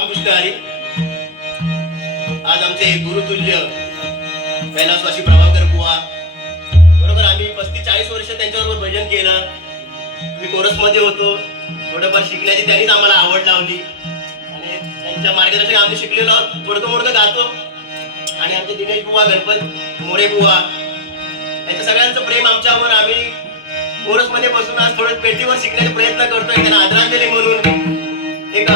रामकृष्ण हरी. आज आमचे गुरुतुल्य कैलासवासी प्रभाकर बुवा बरोबर आम्ही 35-40 वर्ष त्यांच्याबरोबर भजन केलं. मी कोरस मध्ये होतो. थोडंफार शिकण्याची त्यांनीच आम्हाला आवड लावली आणि त्यांच्या मार्गदर्शक आम्ही शिकलेलो थोडं मोडकं गातो. आणि आमचे दिनेश बुवा, गणपत मोरे बुवा यांच्या सगळ्यांचं प्रेम आमच्यावर. आम्ही कोरस मध्ये बसून आज थोडं पेटीवर शिकण्याचा प्रयत्न करतोय. त्यांना आदरांजली म्हणून एक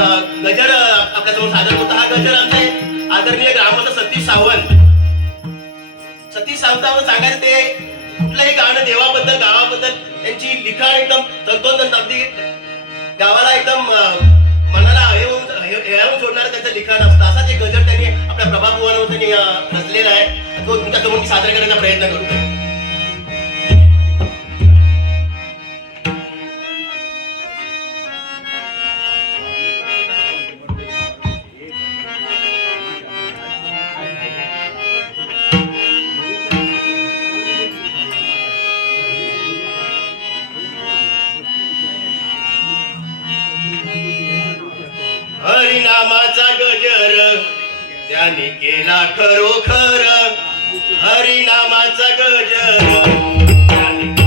गजर आपल्यासमोर सादर होता. हा गजर आमचे आदरणीय ग्रामस्थ सतीश सावंत. सतीश सावंतावर सांगायचं ते कुठलंही गाणं देवाबद्दल गावाबद्दल त्यांची लिखाण एकदम तंतोतंत अगदी गावाला एकदम मनाला हेळून सोडणारं त्यांचं लिखाण असतं. असाच एक गजर त्यांनी आपल्या प्रभाभुवनावर त्यांनी रचलेला आहे. तो तुमच्या समोर सादर करण्याचा प्रयत्न करतोय. हरिनामाचा गजर त्याने केला खरोखर. हरिनामाचा गजर त्याने